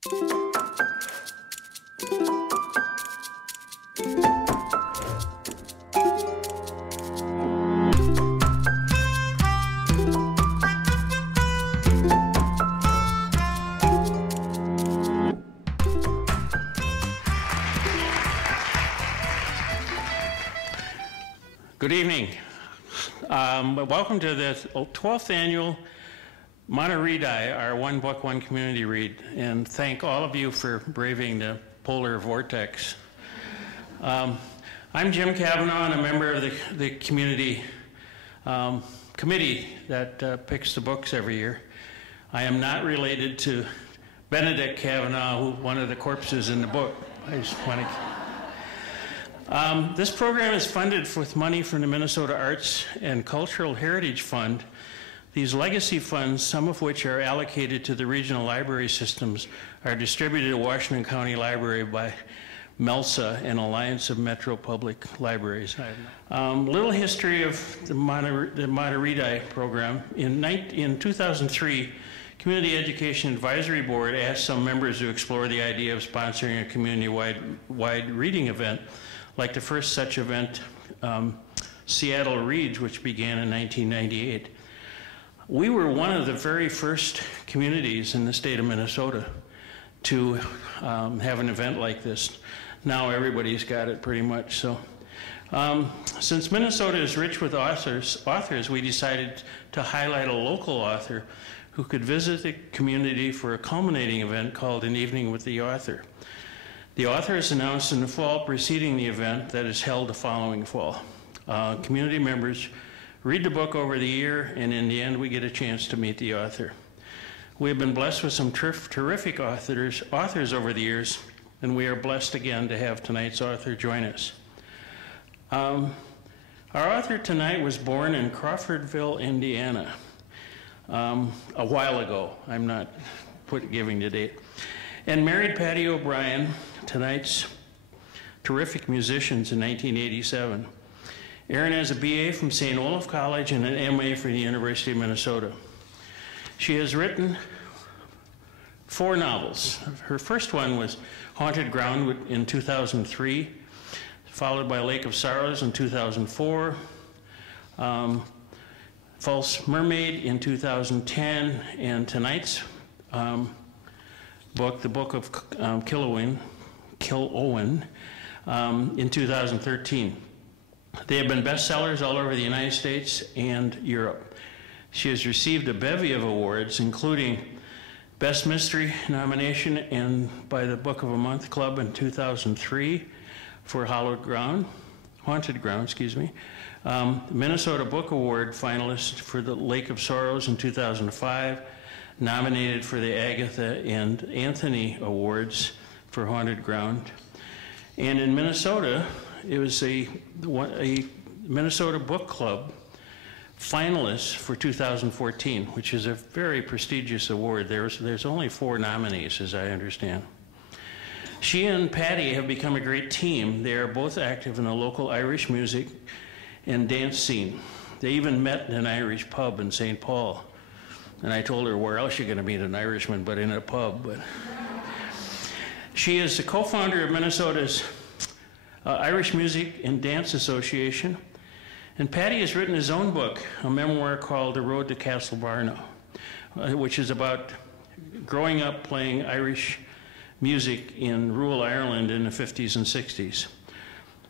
Good evening. Welcome to the 12th annual MahtoREADi, our One Book, One Community Read, and thank all of you for braving the polar vortex. I'm Jim Kavanaugh, and a member of the community committee that picks the books every year. I am not related to Benedict Kavanaugh, one of the corpses in the book. I just want to... This program is funded with money from the Minnesota Arts and Cultural Heritage Fund. These legacy funds, some of which are allocated to the regional library systems, are distributed at Washington County Library by MELSA, an Alliance of Metro Public Libraries. Little history of the MahtoREADi program. In 2003, Community Education Advisory Board asked some members to explore the idea of sponsoring a community-wide reading event, like the first such event, Seattle Reads, which began in 1998. We were one of the very first communities in the state of Minnesota to have an event like this. Now everybody's got it pretty much. So, since Minnesota is rich with authors, we decided to highlight a local author who could visit the community for a culminating event called An Evening with the Author. The author is announced in the fall preceding the event that is held the following fall. Community members read the book over the year, and in the end, we get a chance to meet the author. We have been blessed with some terrific authors over the years, and we are blessed again to have tonight's author join us. Our author tonight was born in Crawfordville, Indiana, a while ago. I'm not giving the date. And married Patty O'Brien, tonight's terrific musicians, in 1987. Erin has a BA from St. Olaf College and an MA from the University of Minnesota. She has written 4 novels. Her first one was Haunted Ground in 2003, followed by Lake of Sorrows in 2004, False Mermaid in 2010, and tonight's book, the Book of Killowen, in 2013. They have been bestsellers all over the United States and Europe. She has received a bevy of awards, including Best Mystery nomination by the Book of a Month Club in 2003 for Haunted Ground, Minnesota Book Award finalist for the Lake of Sorrows in 2005, nominated for the Agatha and Anthony Awards for Haunted Ground. And in Minnesota, it was a Minnesota Book Club finalist for 2014, which is a very prestigious award. There's only 4 nominees, as I understand. She and Patty have become a great team. They are both active in the local Irish music and dance scene. They even met in an Irish pub in St. Paul. And I told her, where else are you going to meet an Irishman but in a pub? But she is the co-founder of Minnesota's Irish Music and Dance Association. And Patty has written his own book, a memoir called The Road to Castle Barno, which is about growing up playing Irish music in rural Ireland in the 50s and 60s.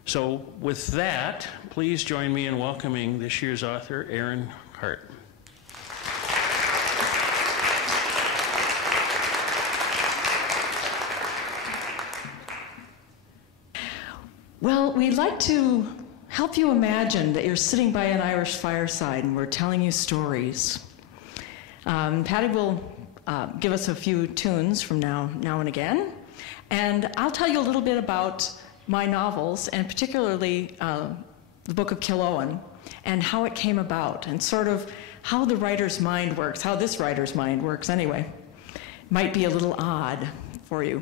So with that, please join me in welcoming this year's author, Erin Hart. Well, we'd like to help you imagine that you're sitting by an Irish fireside and we're telling you stories. Patty will give us a few tunes from now and again, and I'll tell you a little bit about my novels, and particularly the Book of Killowen, and how it came about, and sort of how the writer's mind works, how this writer's mind works anyway. Might be a little odd for you.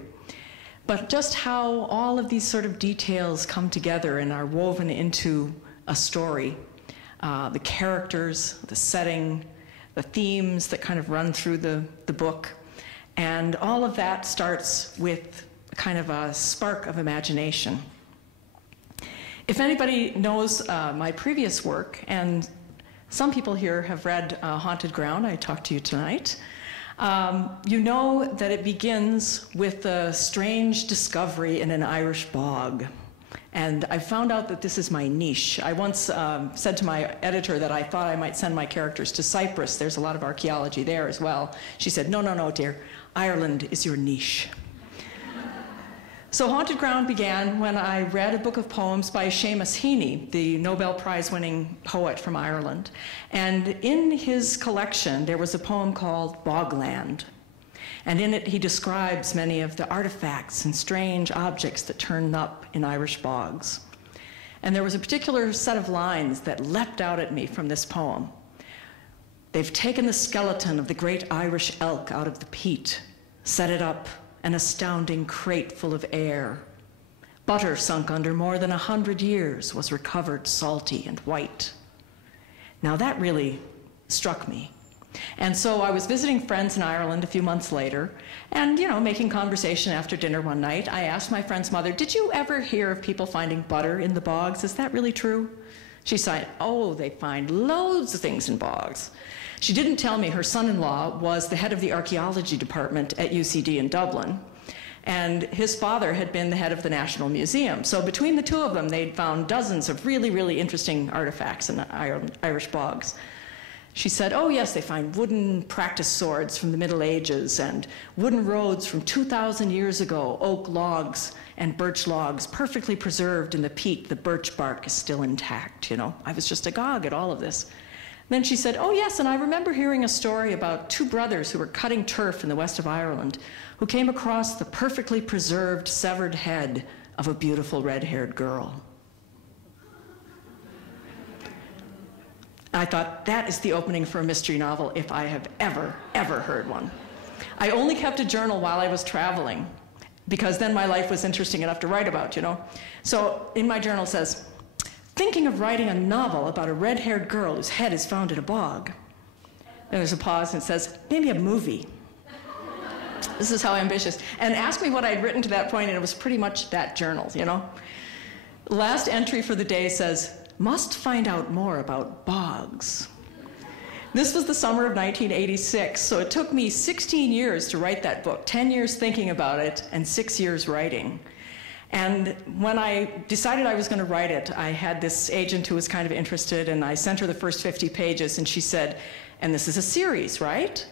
But just how all of these sort of details come together and are woven into a story. The characters, the setting, the themes that kind of run through the book, And all of that starts with kind of a spark of imagination. If anybody knows my previous work, and some people here have read Haunted Ground, I talked to you tonight, you know that it begins with a strange discovery in an Irish bog. And I found out that this is my niche. I once said to my editor that I thought I might send my characters to Cyprus. There's a lot of archaeology there as well. She said, no, no, no, dear. Ireland is your niche. So Haunted Ground began when I read a book of poems by Seamus Heaney, the Nobel Prize-winning poet from Ireland. And in his collection, there was a poem called Bogland. And in it, he describes many of the artifacts and strange objects that turn up in Irish bogs. And there was a particular set of lines that leapt out at me from this poem. They've taken the skeleton of the great Irish elk out of the peat, set it up, an astounding crate full of air. Butter sunk under more than 100 years was recovered salty and white. Now that really struck me. And so I was visiting friends in Ireland a few months later, and, you know, making conversation after dinner one night, I asked my friend's mother, did you ever hear of people finding butter in the bogs? Is that really true? She said, oh, they find loads of things in bogs. She didn't tell me her son-in-law was the head of the archaeology department at UCD in Dublin, and his father had been the head of the National Museum. So between the two of them, they'd found dozens of really, really interesting artifacts in the Irish bogs. She said, oh yes, they find wooden practice swords from the Middle Ages and wooden roads from 2,000 years ago, oak logs and birch logs perfectly preserved in the peat. The birch bark is still intact, you know. I was just agog at all of this. Then she said, oh yes, and I remember hearing a story about two brothers who were cutting turf in the west of Ireland who came across the perfectly preserved severed head of a beautiful red-haired girl. I thought, that is the opening for a mystery novel if I have ever heard one. I only kept a journal while I was traveling, because then my life was interesting enough to write about, you know. So in my journal it says, thinking of writing a novel about a red-haired girl whose head is found in a bog. Then there's a pause and it says, maybe a movie. This is how ambitious. And ask me what I'd written to that point, and it was pretty much that journal, you know. Last entry for the day says, must find out more about bogs. This was the summer of 1986, so it took me 16 years to write that book, 10 years thinking about it, and 6 years writing. And when I decided I was going to write it, I had this agent who was kind of interested, and I sent her the first 50 pages, and she said, and this is a series, right?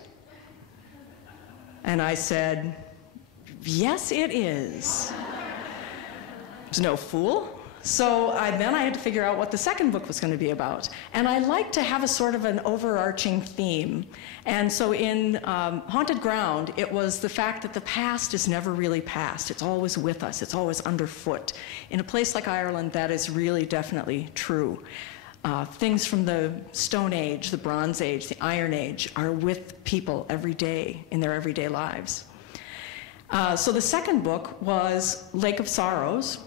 And I said, yes, it is. I was no fool. So then I had to figure out what the second book was going to be about. And I like to have a sort of an overarching theme. And so in Haunted Ground, it was the fact that the past is never really past. It's always with us. It's always underfoot. In a place like Ireland, that is really definitely true. Things from the Stone Age, the Bronze Age, the Iron Age are with people every day in their everyday lives. So the second book was Lake of Sorrows.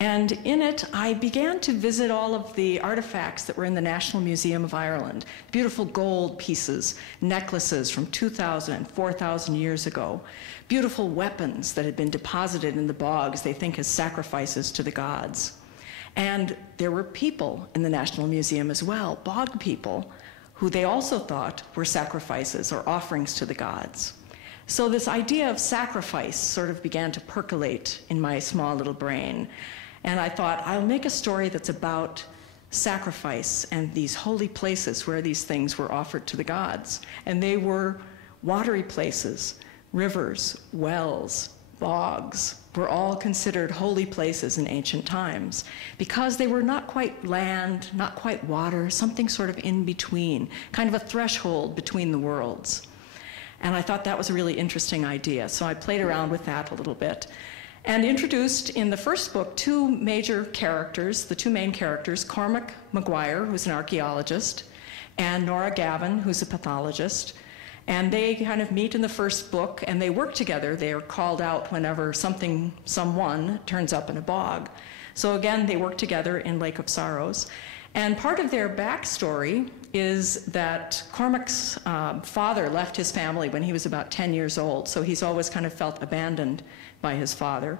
And in it, I began to visit all of the artifacts that were in the National Museum of Ireland. Beautiful gold pieces, necklaces from 2,000 and 4,000 years ago. Beautiful weapons that had been deposited in the bogs, they think as sacrifices to the gods. And there were people in the National Museum as well, bog people, who they also thought were sacrifices or offerings to the gods. So this idea of sacrifice sort of began to percolate in my small little brain. And I thought, I'll make a story that's about sacrifice and these holy places where these things were offered to the gods. And they were watery places, rivers, wells, bogs, were all considered holy places in ancient times because they were not quite land, not quite water, something sort of in between, kind of a threshold between the worlds. And I thought that was a really interesting idea, so I played around with that a little bit. And introduced in the first book two major characters, the two main characters, Cormac Maguire, who's an archaeologist, and Nora Gavin, who's a pathologist. And they kind of meet in the first book, and they work together. They are called out whenever someone turns up in a bog. So again, they work together in Lake of Sorrows. And part of their backstory is that Cormac's father left his family when he was about 10 years old, so he's always kind of felt abandoned by his father.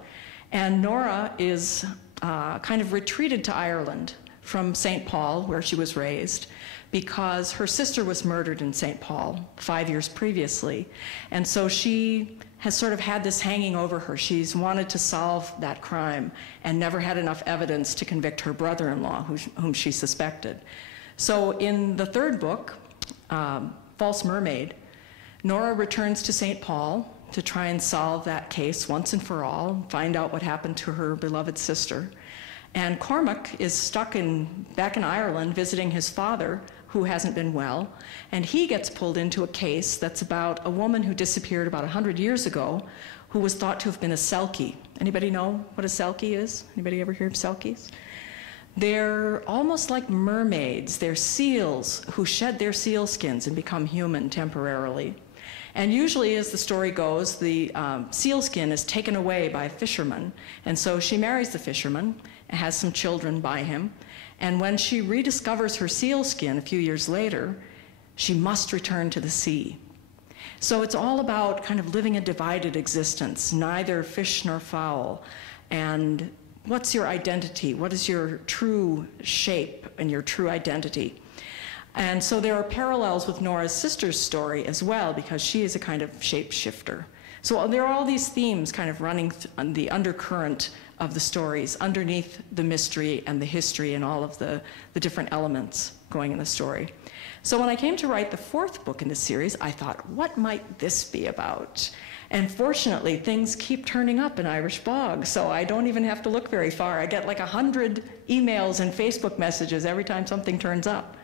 And Nora is kind of retreated to Ireland from St. Paul, where she was raised, because her sister was murdered in St. Paul 5 years previously. And so she has sort of had this hanging over her. She's wanted to solve that crime and never had enough evidence to convict her brother-in-law, whom she suspected. So in the third book, False Mermaid, Nora returns to St. Paul to try and solve that case once and for all, find out what happened to her beloved sister. And Cormac is stuck back in Ireland visiting his father, who hasn't been well, and he gets pulled into a case that's about a woman who disappeared about 100 years ago, who was thought to have been a selkie. Anybody know what a selkie is? Anybody ever hear of selkies? They're almost like mermaids. They're seals who shed their seal skins and become human temporarily. And usually, as the story goes, the seal skin is taken away by a fisherman. And so she marries the fisherman and has some children by him. And when she rediscovers her seal skin a few years later, she must return to the sea. So it's all about kind of living a divided existence, neither fish nor fowl. And what's your identity? What is your true shape and your true identity? And so there are parallels with Nora's sister's story as well, because she is a kind of shapeshifter. So there are all these themes kind of running on the undercurrent of the stories, underneath the mystery and the history and all of the different elements going in the story. So when I came to write the fourth book in the series, I thought, what might this be about? And fortunately, things keep turning up in Irish Bog, so I don't even have to look very far. I get like 100 emails and Facebook messages every time something turns up.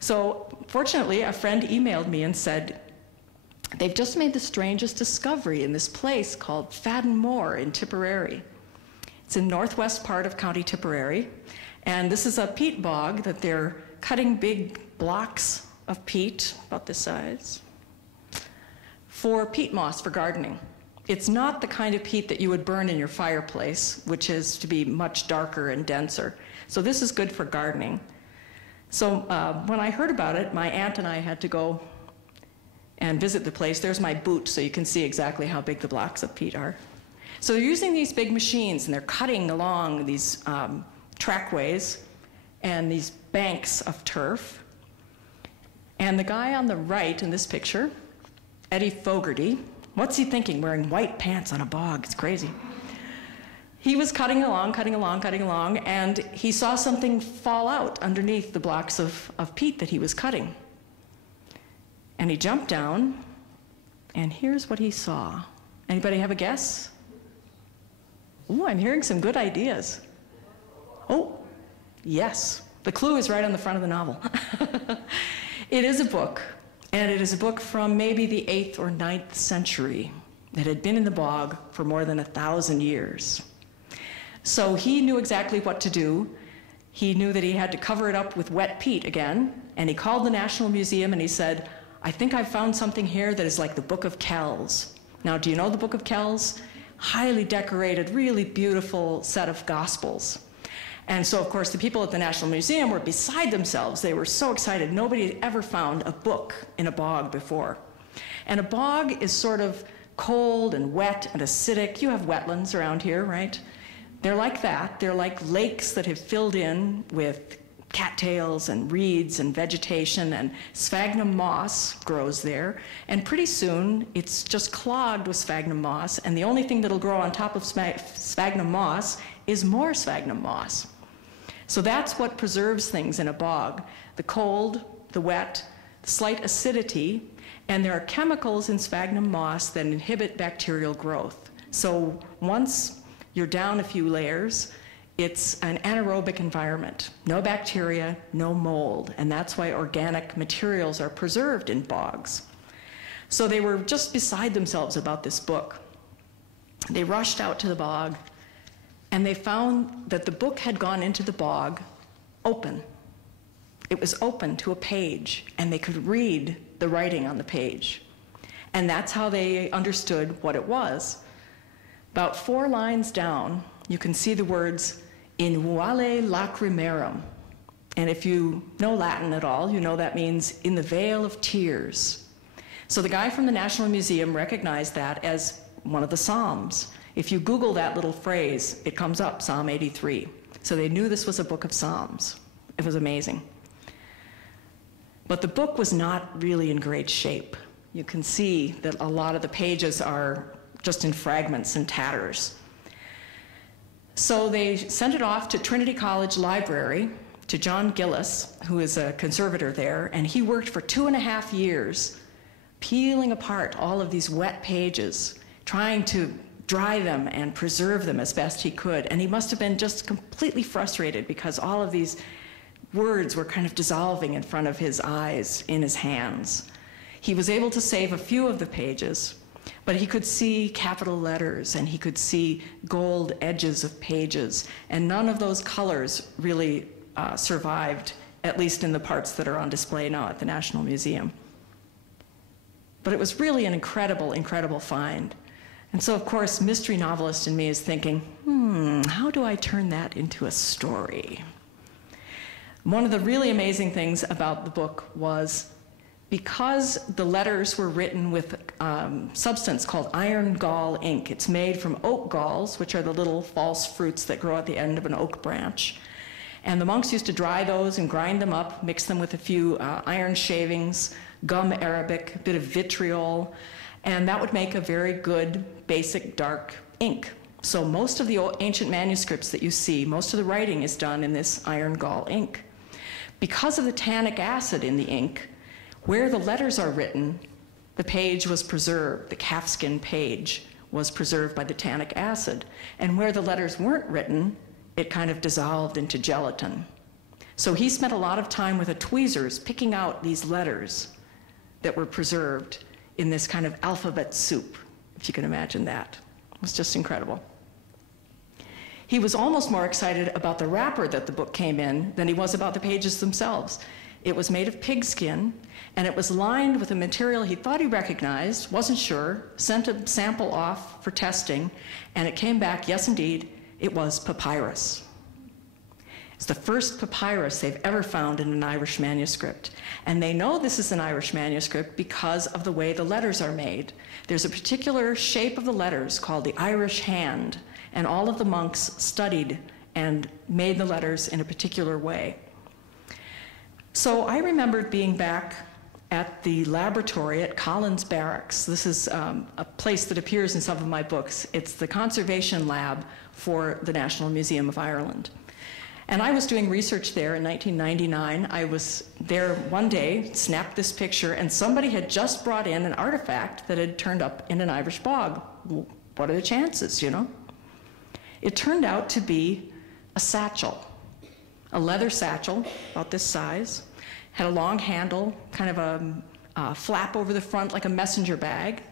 So fortunately, a friend emailed me and said, they've just made the strangest discovery in this place called Fadden Moor in Tipperary. It's in northwest part of County Tipperary, and this is a peat bog that they're cutting big blocks of peat, about this size, for peat moss for gardening. It's not the kind of peat that you would burn in your fireplace, which is to be much darker and denser. So this is good for gardening. So when I heard about it, my aunt and I had to go and visit the place. There's my boot, so you can see exactly how big the blocks of peat are. So they're using these big machines, and they're cutting along these trackways and these banks of turf. And the guy on the right in this picture, Eddie Fogarty, what's he thinking, wearing white pants on a bog? It's crazy. He was cutting along, and he saw something fall out underneath the blocks of peat that he was cutting. And he jumped down, and here's what he saw. Anybody have a guess? Ooh, I'm hearing some good ideas. Oh, yes. The clue is right on the front of the novel. It is a book, and it is a book from maybe the 8th or 9th century that had been in the bog for more than 1,000 years. So he knew exactly what to do. He knew that he had to cover it up with wet peat again, and he called the National Museum and he said, I think I've found something here that is like the Book of Kells. Now, do you know the Book of Kells? Highly decorated, really beautiful set of Gospels. And so, of course, the people at the National Museum were beside themselves. They were so excited. Nobody had ever found a book in a bog before. And a bog is sort of cold and wet and acidic. You have wetlands around here, right? They're like that. They're like lakes that have filled in with cattails and reeds and vegetation, and sphagnum moss grows there. And pretty soon, it's just clogged with sphagnum moss, and the only thing that'll grow on top of sphagnum moss is more sphagnum moss. So that's what preserves things in a bog: the cold, the wet, the slight acidity, and there are chemicals in sphagnum moss that inhibit bacterial growth. So once you're down a few layers, it's an anaerobic environment. No bacteria, no mold, and that's why organic materials are preserved in bogs. So they were just beside themselves about this book. They rushed out to the bog, and they found that the book had gone into the bog open. It was open to a page, and they could read the writing on the page. And that's how they understood what it was. About 4 lines down, you can see the words, in vuale lacrimarum. And if you know Latin at all, you know that means in the vale of tears. So the guy from the National Museum recognized that as one of the Psalms. If you Google that little phrase, it comes up, Psalm 83. So they knew this was a book of Psalms. It was amazing. But the book was not really in great shape. You can see that a lot of the pages are just in fragments and tatters. So they sent it off to Trinity College Library, to John Gillis, who is a conservator there, and he worked for 2.5 years peeling apart all of these wet pages, trying to dry them and preserve them as best he could. And he must have been just completely frustrated because all of these words were kind of dissolving in front of his eyes, in his hands. He was able to save a few of the pages, but he could see capital letters and he could see gold edges of pages, and none of those colors really survived, at least in the parts that are on display now at the National Museum. But it was really an incredible, incredible find. And so, of course, mystery novelist in me is thinking, how do I turn that into a story? One of the really amazing things about the book was because the letters were written with substance called iron gall ink. It's made from oak galls, which are the little false fruits that grow at the end of an oak branch. And the monks used to dry those and grind them up, mix them with a few iron shavings, gum arabic, a bit of vitriol, and that would make a very good, basic, dark ink. So most of the ancient manuscripts that you see, most of the writing is done in this iron gall ink. Because of the tannic acid in the ink, where the letters are written, the page was preserved. The calfskin page was preserved by the tannic acid. And where the letters weren't written, it kind of dissolved into gelatin. So he spent a lot of time with the tweezers picking out these letters that were preserved in this kind of alphabet soup, if you can imagine that. It was just incredible. He was almost more excited about the wrapper that the book came in than he was about the pages themselves. It was made of pigskin, and it was lined with a material he thought he recognized, wasn't sure, sent a sample off for testing, and it came back, yes indeed, it was papyrus. It's the first papyrus they've ever found in an Irish manuscript. And they know this is an Irish manuscript because of the way the letters are made. There's a particular shape of the letters called the Irish hand, and all of the monks studied and made the letters in a particular way. So I remembered being back at the laboratory at Collins Barracks. This is a place that appears in some of my books. It's the conservation lab for the National Museum of Ireland. And I was doing research there in 1999. I was there one day, snapped this picture, and somebody had just brought in an artifact that had turned up in an Irish bog. What are the chances, you know? It turned out to be a satchel, a leather satchel about this size, had a long handle, kind of a flap over the front like a messenger bag,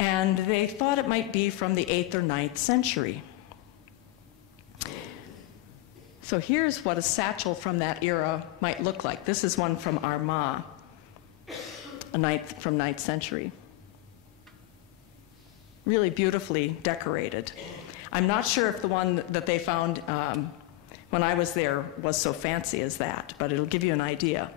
and they thought it might be from the 8th or 9th century. So here's what a satchel from that era might look like. This is one from Armagh, from 9th century. Really beautifully decorated. I'm not sure if the one that they found when I was there was so fancy as that, but it'll give you an idea.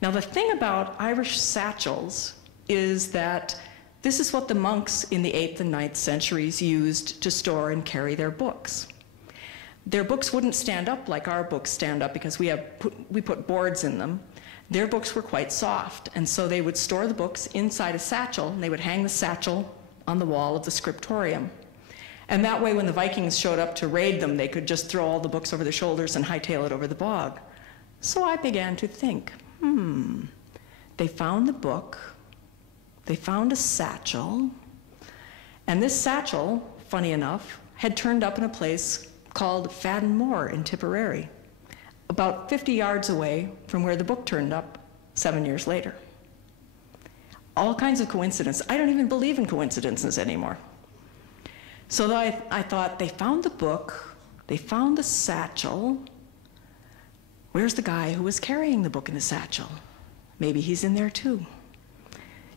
Now the thing about Irish satchels is that this is what the monks in the 8th and 9th centuries used to store and carry their books. Their books wouldn't stand up like our books stand up because we put boards in them. Their books were quite soft, and so they would store the books inside a satchel, and they would hang the satchel on the wall of the scriptorium. And that way, when the Vikings showed up to raid them, they could just throw all the books over their shoulders and hightail it over the bog. So I began to think, they found the book, they found a satchel, and this satchel, funny enough, had turned up in a place called Fadden Moor in Tipperary, about 50 yards away from where the book turned up 7 years later. All kinds of coincidences. I don't even believe in coincidences anymore. So I thought, they found the book, they found the satchel. Where's the guy who was carrying the book in the satchel? Maybe he's in there too.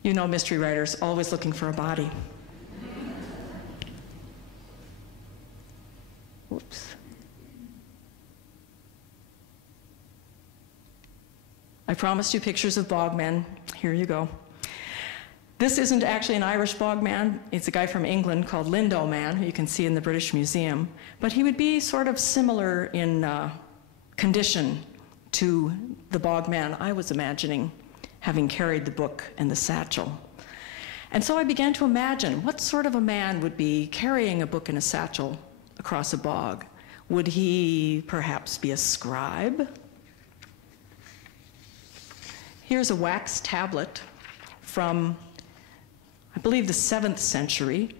You know, mystery writers always looking for a body. Whoops. I promised you pictures of bogmen. Here you go. This isn't actually an Irish bogman. It's a guy from England called Lindo Man, who you can see in the British Museum. But he would be sort of similar in condition to the bogman I was imagining, having carried the book and the satchel. And so I began to imagine what sort of a man would be carrying a book and a satchel across a bog. Would he perhaps be a scribe? Here's a wax tablet from, I believe, the 7th century.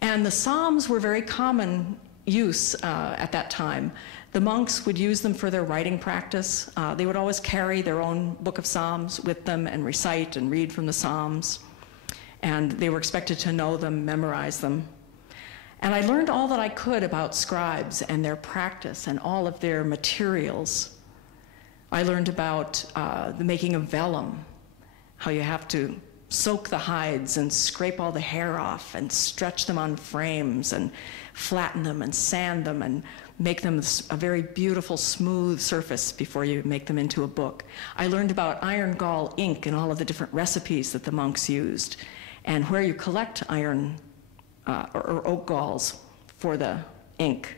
And the Psalms were very common use at that time. The monks would use them for their writing practice. They would always carry their own book of Psalms with them and recite and read from the Psalms. And they were expected to know them, memorize them. And I learned all that I could about scribes and their practice and all of their materials. I learned about the making of vellum, how you have to soak the hides and scrape all the hair off and stretch them on frames and flatten them and sand them and make them a very beautiful, smooth surface before you make them into a book. I learned about iron gall ink and all of the different recipes that the monks used, and where you collect iron or oak galls for the ink.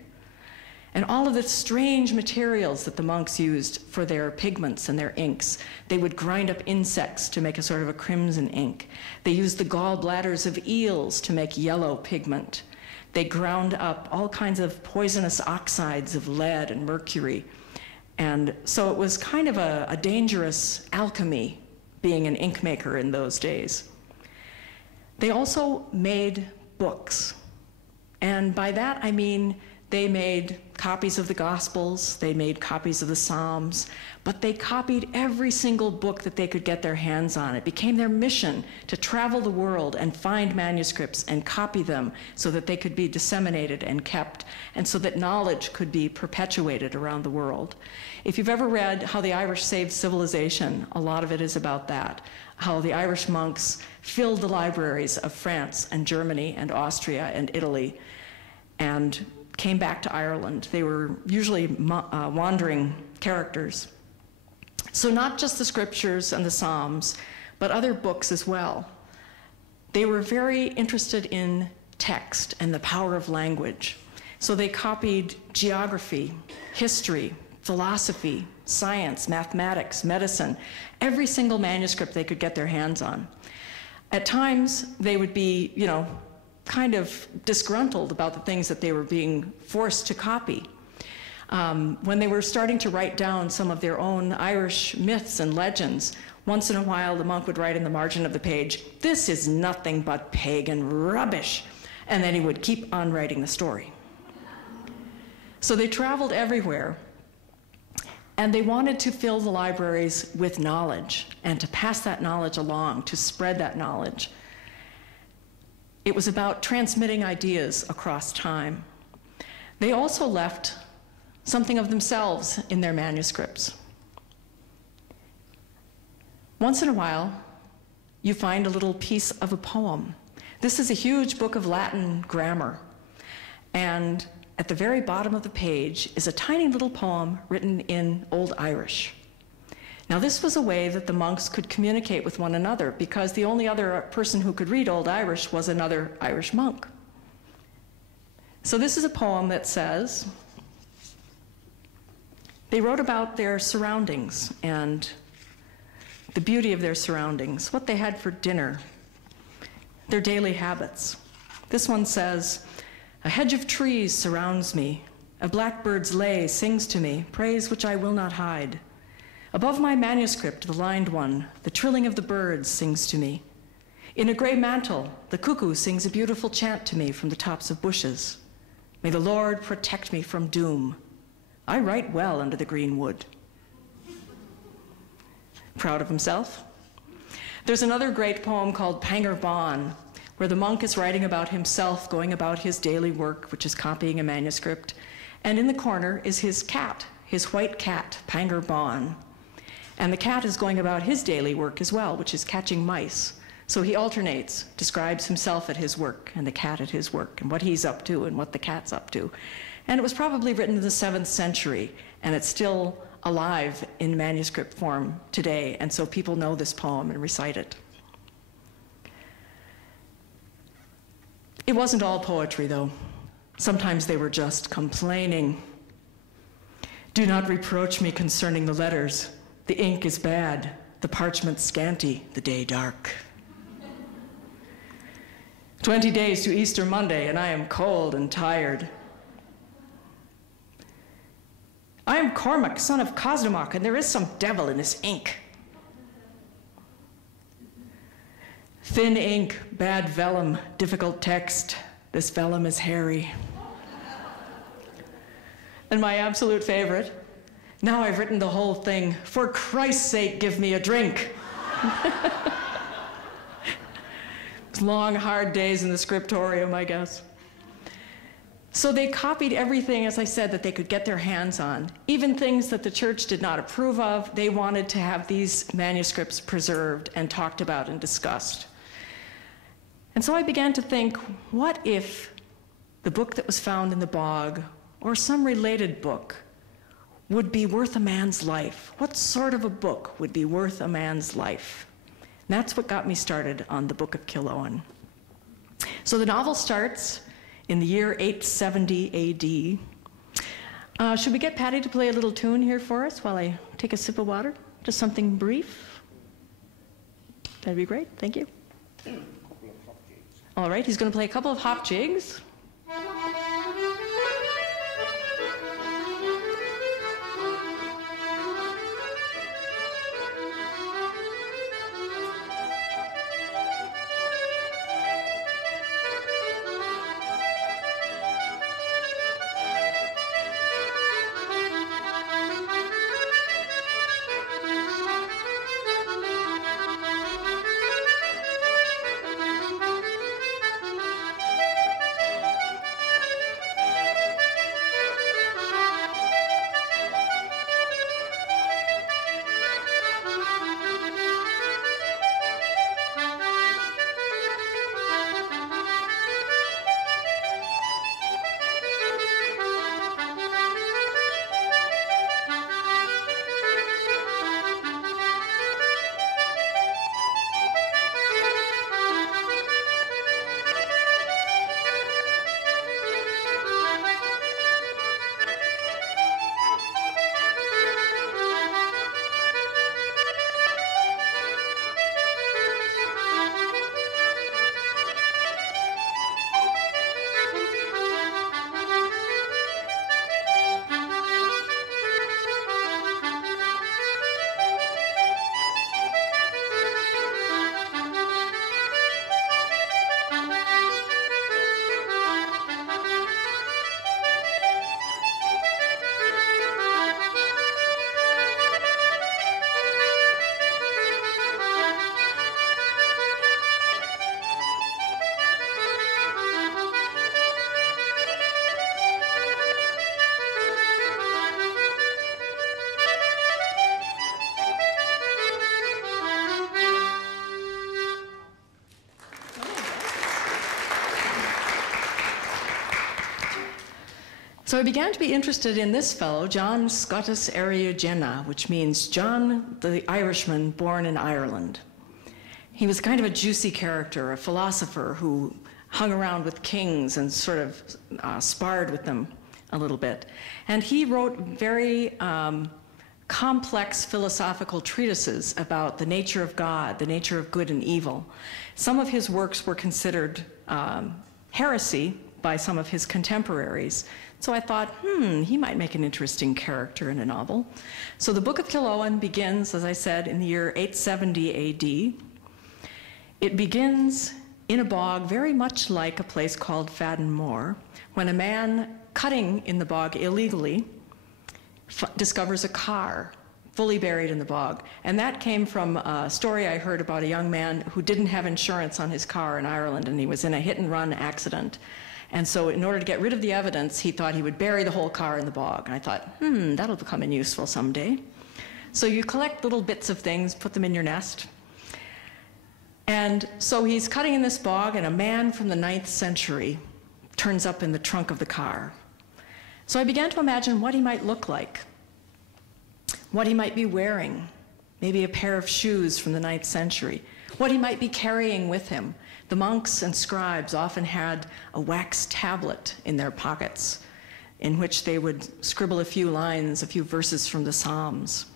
And all of the strange materials that the monks used for their pigments and their inks. They would grind up insects to make a sort of a crimson ink. They used the gall bladders of eels to make yellow pigment. They ground up all kinds of poisonous oxides of lead and mercury. And so it was kind of a dangerous alchemy, being an ink maker in those days. They also made books. And by that I mean they made copies of the Gospels, they made copies of the Psalms, but they copied every single book that they could get their hands on. It became their mission to travel the world and find manuscripts and copy them so that they could be disseminated and kept, and so that knowledge could be perpetuated around the world. If you've ever read How the Irish Saved Civilization, a lot of it is about that, how the Irish monks filled the libraries of France and Germany and Austria and Italy and came back to Ireland. They were usually wandering characters. So not just the scriptures and the Psalms, but other books as well. They were very interested in text and the power of language. So they copied geography, history, philosophy, science, mathematics, medicine, every single manuscript they could get their hands on. At times, they would be, kind of disgruntled about the things that they were being forced to copy. When they were starting to write down some of their own Irish myths and legends, once in a while the monk would write in the margin of the page, "This is nothing but pagan rubbish," and then he would keep on writing the story. So they traveled everywhere, and they wanted to fill the libraries with knowledge and to pass that knowledge along, to spread that knowledge. It was about transmitting ideas across time. They also left something of themselves in their manuscripts. Once in a while, you find a little piece of a poem. This is a huge book of Latin grammar, and at the very bottom of the page is a tiny little poem written in Old Irish. Now, this was a way that the monks could communicate with one another, because the only other person who could read Old Irish was another Irish monk. So this is a poem that says, they wrote about their surroundings and the beauty of their surroundings, what they had for dinner, their daily habits. This one says, "A hedge of trees surrounds me. A blackbird's lay sings to me, praise which I will not hide. Above my manuscript, the lined one, the trilling of the birds sings to me. In a gray mantle, the cuckoo sings a beautiful chant to me from the tops of bushes. May the Lord protect me from doom. I write well under the green wood." Proud of himself? There's another great poem called Panger Bon, where the monk is writing about himself going about his daily work, which is copying a manuscript, and in the corner is his cat, his white cat, Panger Bon. And the cat is going about his daily work as well, which is catching mice. So he alternates, describes himself at his work and the cat at his work, and what he's up to and what the cat's up to. And it was probably written in the 7th century, and it's still alive in manuscript form today, and so people know this poem and recite it. It wasn't all poetry, though. Sometimes they were just complaining. Do not reproach me concerning the letters. The ink is bad, the parchment scanty, the day dark. 20 days to Easter Monday, and I am cold and tired. I am Cormac, son of Cosmoc, and there is some devil in this ink. Thin ink, bad vellum, difficult text. This vellum is hairy. And my absolute favorite, now I've written the whole thing. For Christ's sake, give me a drink. Long, hard days in the scriptorium, I guess. So they copied everything, as I said, that they could get their hands on. Even things that the church did not approve of, they wanted to have these manuscripts preserved and talked about and discussed. And so I began to think, what if the book that was found in the bog, or some related book, would be worth a man's life? What sort of a book would be worth a man's life? And that's what got me started on the Book of Killowen. So the novel starts in the year 870 AD. Should we get Patty to play a little tune here for us while I take a sip of water? Just something brief? That'd be great, thank you. All right, he's going to play a couple of hop jigs. So I began to be interested in this fellow, John Scotus Eriugena, which means John the Irishman born in Ireland. He was kind of a juicy character, a philosopher who hung around with kings and sort of sparred with them a little bit. And he wrote very complex philosophical treatises about the nature of God, the nature of good and evil. Some of his works were considered heresy by some of his contemporaries. So I thought, he might make an interesting character in a novel. So the Book of Killowen begins, as I said, in the year 870 AD. It begins in a bog very much like a place called Fadden Moor, when a man cutting in the bog illegally discovers a car fully buried in the bog. And that came from a story I heard about a young man who didn't have insurance on his car in Ireland, and he was in a hit-and-run accident. And so in order to get rid of the evidence, he thought he would bury the whole car in the bog. And I thought, that'll become useful someday. So you collect little bits of things, put them in your nest. And so he's cutting in this bog, and a man from the 9th century turns up in the trunk of the car. So I began to imagine what he might look like. what he might be wearing, maybe a pair of shoes from the 9th century, what he might be carrying with him. The monks and scribes often had a wax tablet in their pockets in which they would scribble a few lines, a few verses from the Psalms.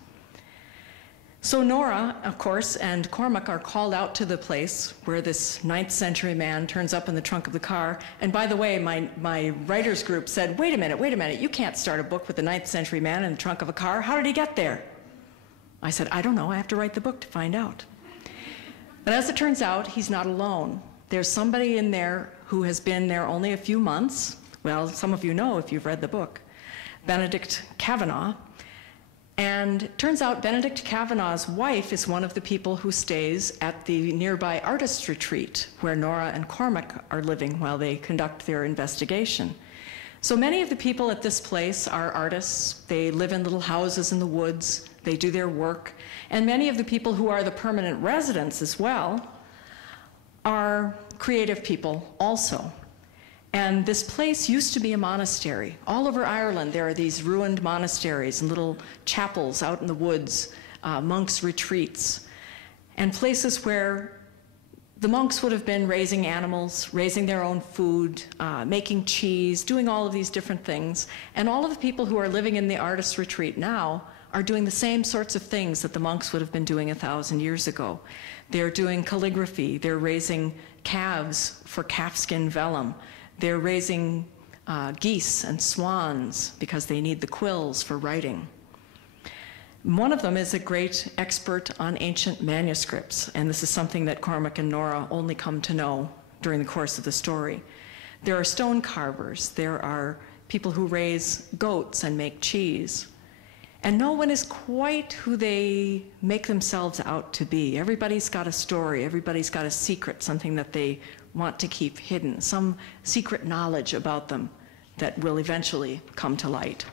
So Nora, of course, and Cormac are called out to the place where this 9th century man turns up in the trunk of the car. And by the way, my writers group said, wait a minute, you can't start a book with the 9th century man in the trunk of a car. How did he get there? I said, I don't know, I have to write the book to find out. But as it turns out, he's not alone. There's somebody in there who has been there only a few months. Well, some of you know if you've read the book, Benedict Kavanagh. And it turns out Benedict Kavanagh's wife is one of the people who stays at the nearby artist retreat where Nora and Cormac are living while they conduct their investigation. So many of the people at this place are artists. They live in little houses in the woods. They do their work. And many of the people who are the permanent residents as well are creative people also. And this place used to be a monastery. All over Ireland, there are these ruined monasteries and little chapels out in the woods, monks' retreats, and places where the monks would have been raising animals, raising their own food, making cheese, doing all of these different things. And all of the people who are living in the artist's retreat now are doing the same sorts of things that the monks would have been doing 1,000 years ago. They're doing calligraphy. They're raising calves for calfskin vellum. They're raising geese and swans because they need the quills for writing. One of them is a great expert on ancient manuscripts, and this is something that Cormac and Nora only come to know during the course of the story. There are stone carvers. There are people who raise goats and make cheese. And no one is quite who they make themselves out to be. Everybody's got a story. Everybody's got a secret, something that they want to keep hidden, some secret knowledge about them that will eventually come to light.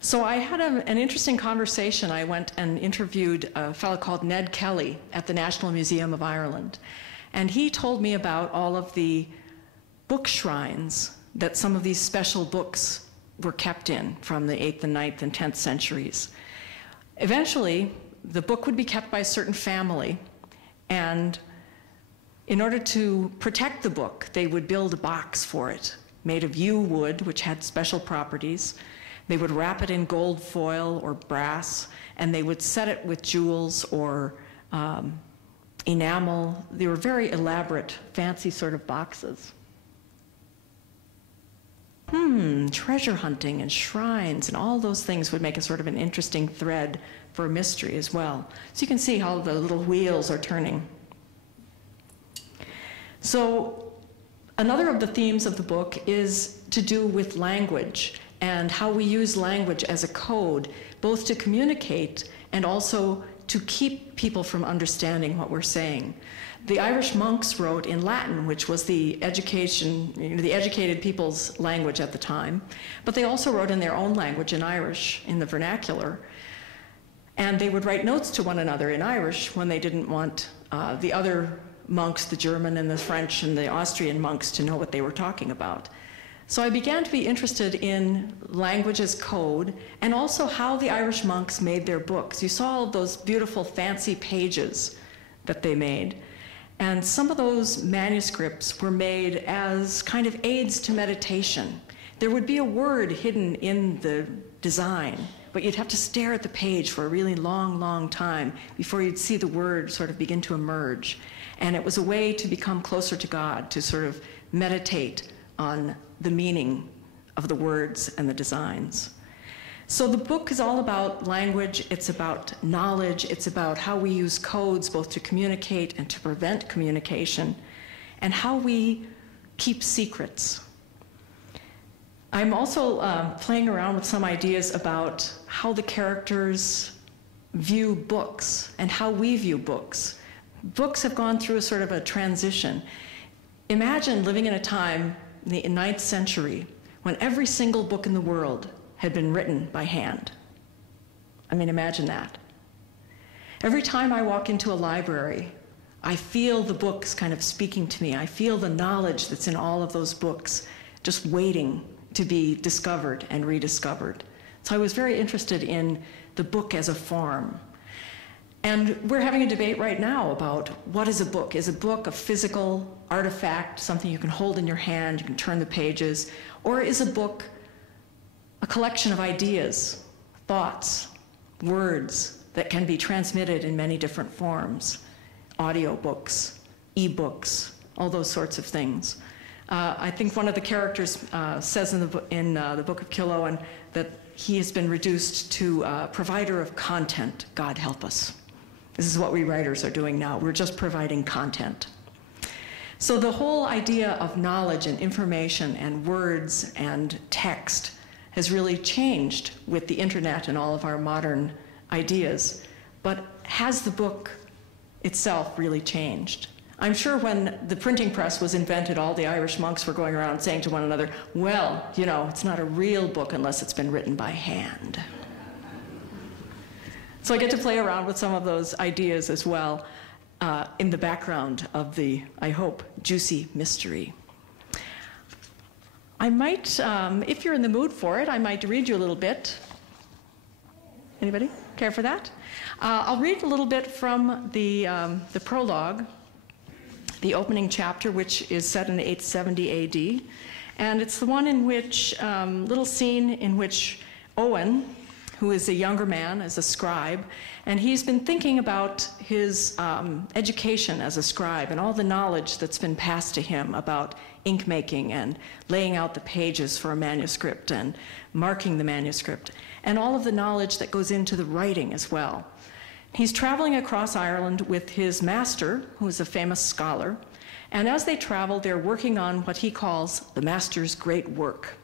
So I had an interesting conversation. I went and interviewed a fellow called Ned Kelly at the National Museum of Ireland. And he told me about all of the book shrines that some of these special books were kept in from the 8th and 9th and 10th centuries. Eventually, the book would be kept by a certain family, and in order to protect the book, they would build a box for it, made of yew wood, which had special properties. They would wrap it in gold foil or brass, and they would set it with jewels or enamel. They were very elaborate, fancy sort of boxes. Treasure hunting and shrines and all those things would make a sort of an interesting thread for a mystery as well. So you can see how the little wheels are turning. So another of the themes of the book is to do with language and how we use language as a code, both to communicate and also to keep people from understanding what we're saying. The Irish monks wrote in Latin, which was the educated people's language at the time, but they also wrote in their own language, in Irish, in the vernacular. And they would write notes to one another in Irish when they didn't want the other monks, the German and the French and the Austrian monks, to know what they were talking about. So I began to be interested in language as code and also how the Irish monks made their books. You saw all of those beautiful fancy pages that they made. And some of those manuscripts were made as kind of aids to meditation. There would be a word hidden in the design, but you'd have to stare at the page for a really long, long time before you'd see the word sort of begin to emerge. And it was a way to become closer to God, to sort of meditate on the meaning of the words and the designs. So the book is all about language, it's about knowledge, it's about how we use codes both to communicate and to prevent communication, and how we keep secrets. I'm also playing around with some ideas about how the characters view books and how we view books. Books have gone through a sort of a transition. Imagine living in a time in the 9th century when every single book in the world had been written by hand. I mean, imagine that. Every time I walk into a library, I feel the books kind of speaking to me. I feel the knowledge that's in all of those books just waiting to be discovered and rediscovered. So I was very interested in the book as a form. And we're having a debate right now about what is a book? Is a book a physical artifact, something you can hold in your hand, you can turn the pages, or is a book a collection of ideas, thoughts, words that can be transmitted in many different forms? Audio books, e-books, all those sorts of things. I think one of the characters says in the Book of Killowen that he has been reduced to a provider of content. God help us. This is what we writers are doing now. We're just providing content. So the whole idea of knowledge and information and words and text has really changed with the internet and all of our modern ideas. But has the book itself really changed? I'm sure when the printing press was invented, all the Irish monks were going around saying to one another, well, you know, it's not a real book unless it's been written by hand. So I get to play around with some of those ideas as well in the background of the, I hope, juicy mystery. I might, if you're in the mood for it, I might read you a little bit. Anybody care for that? I'll read a little bit from the prologue, the opening chapter, which is set in 870 AD. And it's the one in which, little scene in which Owen, who is a younger man, is a scribe, and he's been thinking about his education as a scribe and all the knowledge that's been passed to him about ink making and laying out the pages for a manuscript and marking the manuscript, and all of the knowledge that goes into the writing as well. He's traveling across Ireland with his master, who is a famous scholar, and as they travel, they're working on what he calls the master's great work.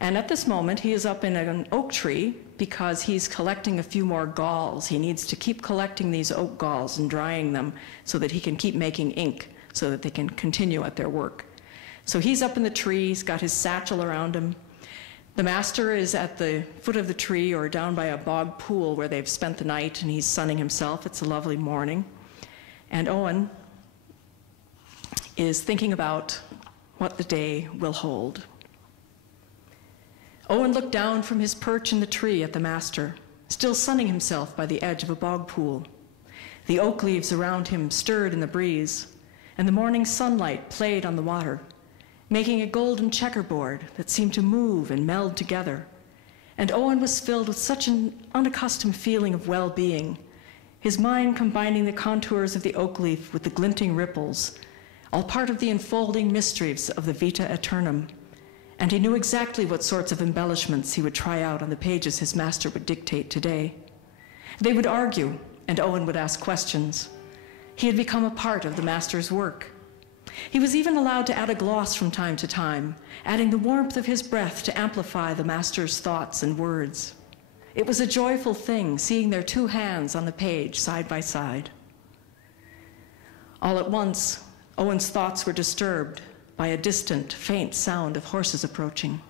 And at this moment, he is up in an oak tree because he's collecting a few more galls. He needs to keep collecting these oak galls and drying them so that he can keep making ink so that they can continue at their work. So he's up in the tree, he's got his satchel around him. The master is at the foot of the tree or down by a bog pool where they've spent the night, and he's sunning himself. It's a lovely morning. And Owen is thinking about what the day will hold. Owen looked down from his perch in the tree at the master, still sunning himself by the edge of a bog pool. The oak leaves around him stirred in the breeze, and the morning sunlight played on the water, making a golden checkerboard that seemed to move and meld together. And Owen was filled with such an unaccustomed feeling of well-being, his mind combining the contours of the oak leaf with the glinting ripples, all part of the enfolding mysteries of the Vita Aeternum. And he knew exactly what sorts of embellishments he would try out on the pages his master would dictate today. They would argue, and Owen would ask questions. He had become a part of the master's work. He was even allowed to add a gloss from time to time, adding the warmth of his breath to amplify the master's thoughts and words. It was a joyful thing, seeing their two hands on the page side by side. All at once, Owen's thoughts were disturbed by a distant, faint sound of horses approaching.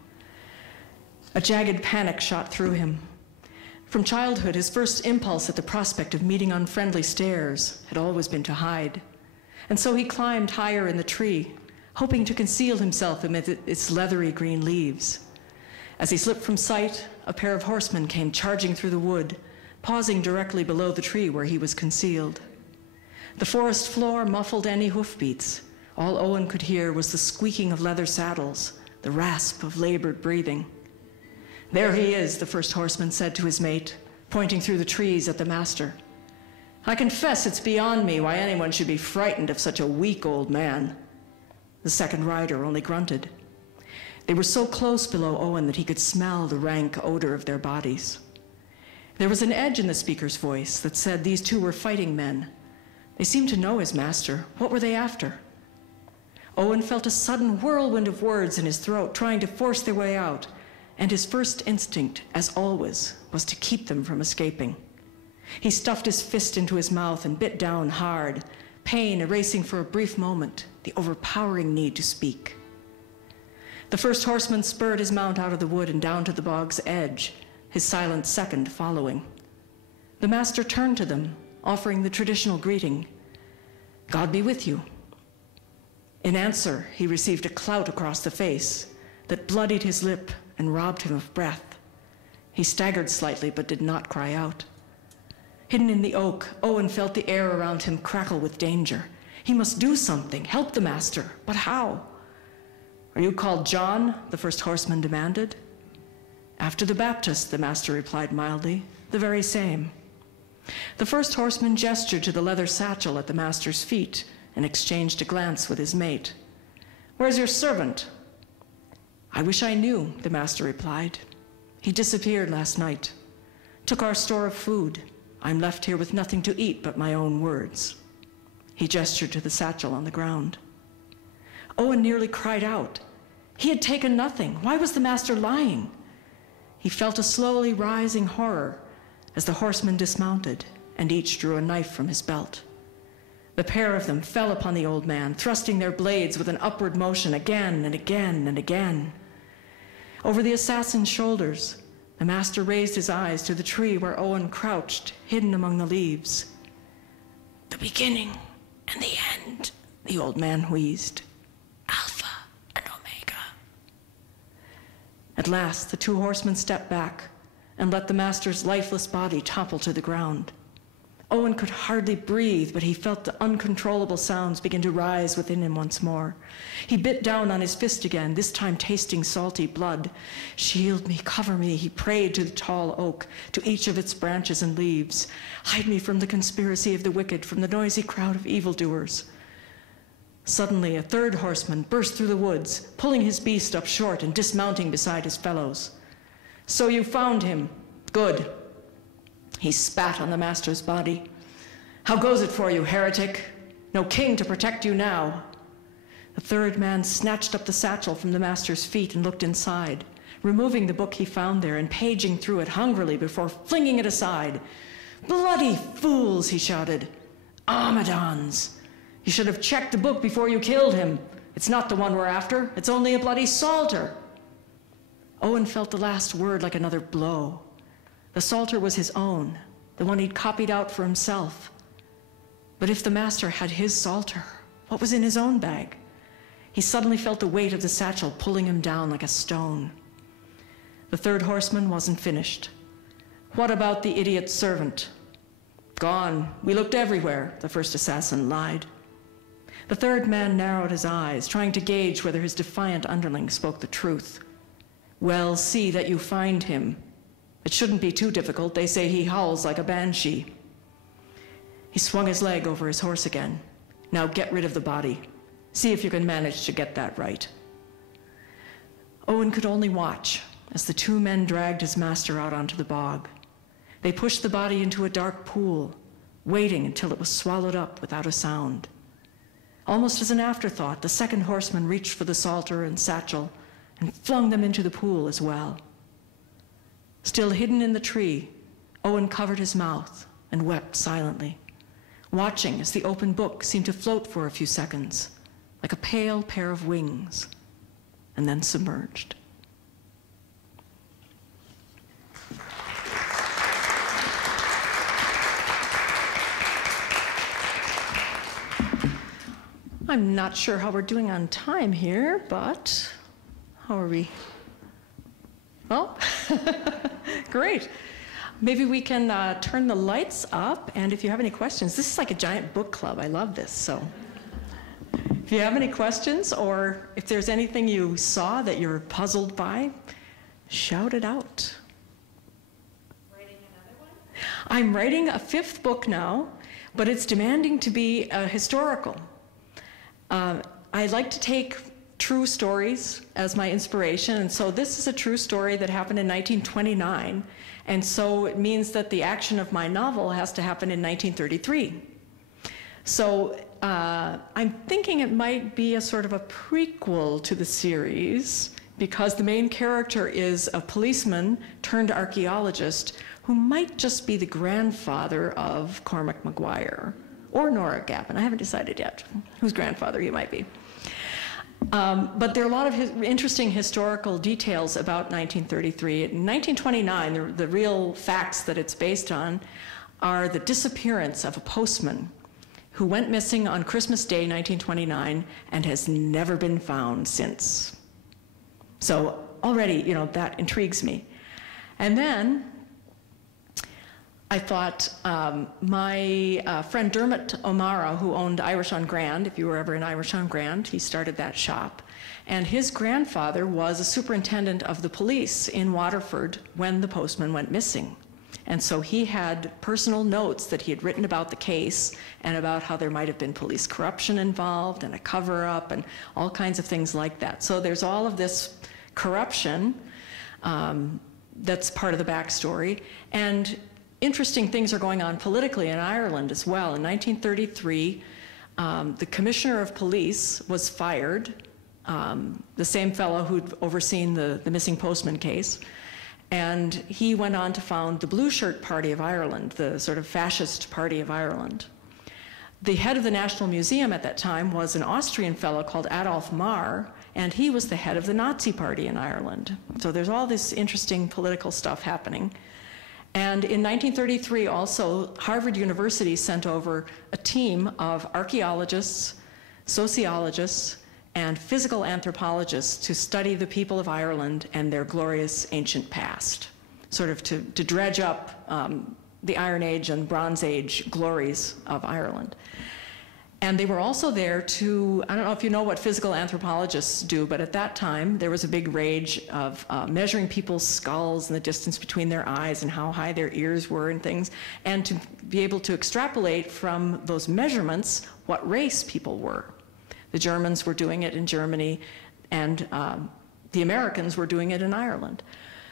A jagged panic shot through him. From childhood, his first impulse at the prospect of meeting unfriendly stares had always been to hide. And so he climbed higher in the tree, hoping to conceal himself amid its leathery green leaves. As he slipped from sight, a pair of horsemen came charging through the wood, pausing directly below the tree where he was concealed. The forest floor muffled any hoofbeats. All Owen could hear was the squeaking of leather saddles, the rasp of labored breathing. "There he is," the first horseman said to his mate, pointing through the trees at the master. "I confess it's beyond me why anyone should be frightened of such a weak old man." The second rider only grunted. They were so close below Owen that he could smell the rank odor of their bodies. There was an edge in the speaker's voice that said these two were fighting men. They seemed to know his master. What were they after? Owen felt a sudden whirlwind of words in his throat, trying to force their way out, and his first instinct, as always, was to keep them from escaping. He stuffed his fist into his mouth and bit down hard, pain erasing for a brief moment the overpowering need to speak. The first horseman spurred his mount out of the wood and down to the bog's edge, his silent second following. The master turned to them, offering the traditional greeting, "God be with you." In answer, he received a clout across the face that bloodied his lip and robbed him of breath. He staggered slightly, but did not cry out. Hidden in the oak, Owen felt the air around him crackle with danger. He must do something, help the master, but how? "Are you called John?" the first horseman demanded. "After the Baptist," the master replied mildly, "the very same." The first horseman gestured to the leather satchel at the master's feet and exchanged a glance with his mate. "Where's your servant?" "I wish I knew," the master replied. "He disappeared last night. Took our store of food. I'm left here with nothing to eat but my own words." He gestured to the satchel on the ground. Owen nearly cried out. He had taken nothing. Why was the master lying? He felt a slowly rising horror as the horsemen dismounted, and each drew a knife from his belt. The pair of them fell upon the old man, thrusting their blades with an upward motion again and again and again. Over the assassin's shoulders, the master raised his eyes to the tree where Owen crouched, hidden among the leaves. "The beginning and the end," the old man wheezed. "Alpha and Omega." At last, the two horsemen stepped back and let the master's lifeless body topple to the ground. Owen could hardly breathe, but he felt the uncontrollable sounds begin to rise within him once more. He bit down on his fist again, this time tasting salty blood. "Shield me, cover me," he prayed to the tall oak, to each of its branches and leaves. "Hide me from the conspiracy of the wicked, from the noisy crowd of evildoers." Suddenly, a third horseman burst through the woods, pulling his beast up short and dismounting beside his fellows. "So you found him. Good." He spat on the master's body. "How goes it for you, heretic? No king to protect you now." The third man snatched up the satchel from the master's feet and looked inside, removing the book he found there and paging through it hungrily before flinging it aside. "Bloody fools," he shouted. "Amadons! You should have checked the book before you killed him. It's not the one we're after. It's only a bloody psalter." Owen felt the last word like another blow. The psalter was his own, the one he'd copied out for himself. But if the master had his psalter, what was in his own bag? He suddenly felt the weight of the satchel pulling him down like a stone. The third horseman wasn't finished. "What about the idiot's servant?" "Gone. We looked everywhere," the first assassin lied. The third man narrowed his eyes, trying to gauge whether his defiant underling spoke the truth. "Well, see that you find him. It shouldn't be too difficult. They say he howls like a banshee." He swung his leg over his horse again. "Now get rid of the body. See if you can manage to get that right." Owen could only watch as the two men dragged his master out onto the bog. They pushed the body into a dark pool, waiting until it was swallowed up without a sound. Almost as an afterthought, the second horseman reached for the psalter and satchel and flung them into the pool as well. Still hidden in the tree, Owen covered his mouth and wept silently, watching as the open book seemed to float for a few seconds, like a pale pair of wings, and then submerged. I'm not sure how we're doing on time here, but how are we? Oh, great. Maybe we can turn the lights up, and if you have any questions, this is like a giant book club. I love this, so if you have any questions, or if there's anything you saw that you're puzzled by, shout it out. Writing another one? I'm writing a 5th book now, but it's demanding to be historical. I like to take true stories as my inspiration, and so this is a true story that happened in 1929, and so it means that the action of my novel has to happen in 1933. So I'm thinking it might be a sort of a prequel to the series, because the main character is a policeman turned archaeologist who might just be the grandfather of Cormac Maguire, or Nora, Gavin. I haven't decided yet whose grandfather he might be. But there are a lot of interesting historical details about 1933. In 1929, the real facts that it's based on are the disappearance of a postman who went missing on Christmas Day, 1929, and has never been found since. So already, that intrigues me. And then I thought my friend Dermot O'Mara, who owned Irish on Grand, if you were ever in Irish on Grand, he started that shop. And his grandfather was a superintendent of the police in Waterford when the postman went missing. And so he had personal notes that he had written about the case and about how there might have been police corruption involved and a cover-up and all kinds of things like that. So there's all of this corruption that's part of the backstory. And interesting things are going on politically in Ireland as well. In 1933, the commissioner of police was fired, the same fellow who'd overseen the missing postman case. And he went on to found the Blue Shirt Party of Ireland, the sort of fascist party of Ireland. The head of the National Museum at that time was an Austrian fellow called Adolf Marr, and he was the head of the Nazi Party in Ireland. So there's all this interesting political stuff happening. And in 1933 also, Harvard University sent over a team of archaeologists, sociologists, and physical anthropologists to study the people of Ireland and their glorious ancient past, sort of to dredge up the Iron Age and Bronze Age glories of Ireland. And they were also there to, I don't know if you know what physical anthropologists do, but at that time there was a big rage of measuring people's skulls and the distance between their eyes and how high their ears were and things, and to be able to extrapolate from those measurements what race people were. The Germans were doing it in Germany, and the Americans were doing it in Ireland.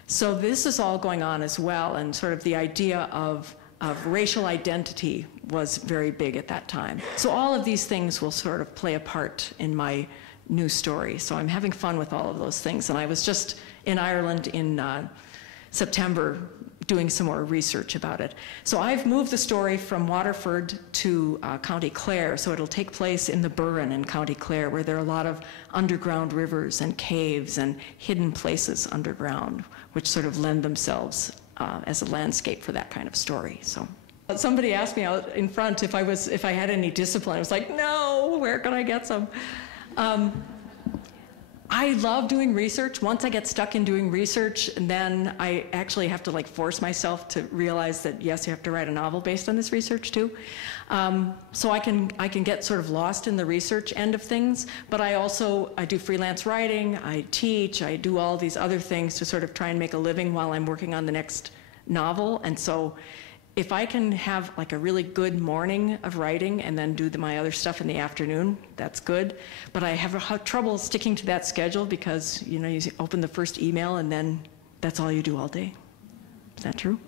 So this is all going on as well, and sort of the idea of racial identity was very big at that time. So all of these things will sort of play a part in my new story. So I'm having fun with all of those things. And I was just in Ireland in September doing some more research about it. So I've moved the story from Waterford to County Clare, so it'll take place in the Burren in County Clare, where there are a lot of underground rivers and caves and hidden places underground, which sort of lend themselves as a landscape for that kind of story. So somebody asked me out in front if I had any discipline. I was like, no, where can I get some? I love doing research. Once I get stuck in doing research, and then I actually have to like force myself to realize that yes, you have to write a novel based on this research too. So I can get sort of lost in the research end of things, but I do freelance writing, I teach, I do all these other things to sort of try and make a living while I'm working on the next novel. And so if I can have like a really good morning of writing and then do my other stuff in the afternoon, that's good. But I have trouble sticking to that schedule because, you know, you open the first email and then that's all you do all day. Is that true?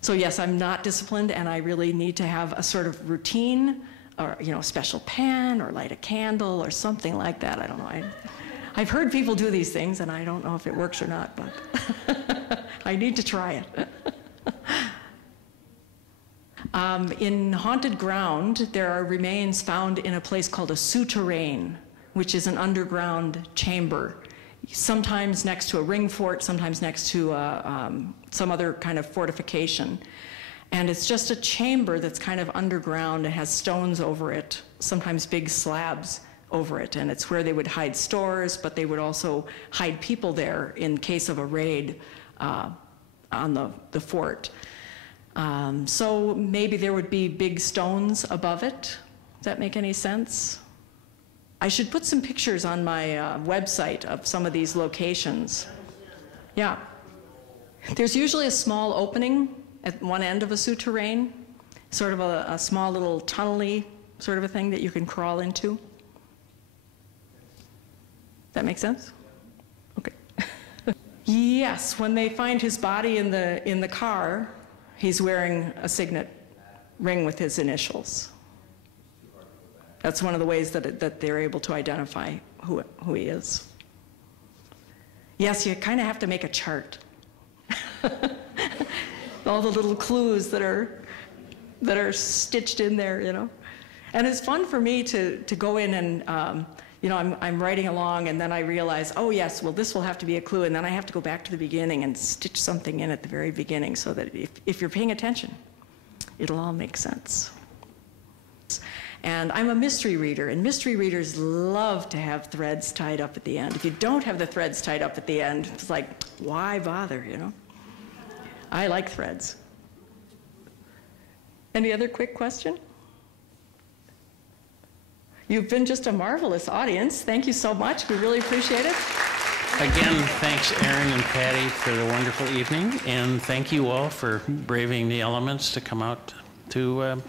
So yes, I'm not disciplined, and I really need to have a sort of routine, or, you know, a special pen or light a candle or something like that. I don't know. I've heard people do these things and I don't know if it works or not, but I need to try it. In Haunted Ground, there are remains found in a place called a souterrain, which is an underground chamber, sometimes next to a ring fort, sometimes next to some other kind of fortification. And it's just a chamber that's kind of underground. It has stones over it, sometimes big slabs over it. And it's where they would hide stores, but they would also hide people there in case of a raid on the fort. So maybe there would be big stones above it. Does that make any sense? I should put some pictures on my website of some of these locations. Yeah. There's usually a small opening at one end of a souterrain, sort of a small little tunnel-y sort of a thing that you can crawl into. Does that make sense? Okay. Yes, when they find his body in the car, he's wearing a signet ring with his initials. That's one of the ways that they're able to identify who he is. Yes, you kind of have to make a chart. All the little clues that are stitched in there, you know. And it's fun for me to go in and, you know, I'm writing along and then I realize, oh yes, well this will have to be a clue, and then I have to go back to the beginning and stitch something in at the very beginning so that if you're paying attention, it'll all make sense. And I'm a mystery reader, and mystery readers love to have threads tied up at the end. If you don't have the threads tied up at the end, it's like, why bother, you know? I like threads. Any other quick question? You've been just a marvelous audience. Thank you so much. We really appreciate it. Again, thanks Erin and Patty for the wonderful evening, and thank you all for braving the elements to come out to